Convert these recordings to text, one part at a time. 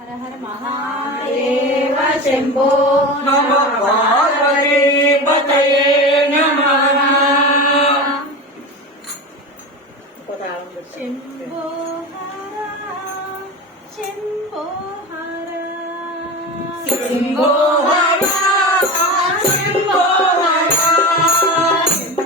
हर हर महादेव शम्भो नम। पार्वतीपतये नमः। शम्भो हर शम्भो हर। शम्भो हर शम्भो हर।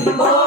anymore. Oh,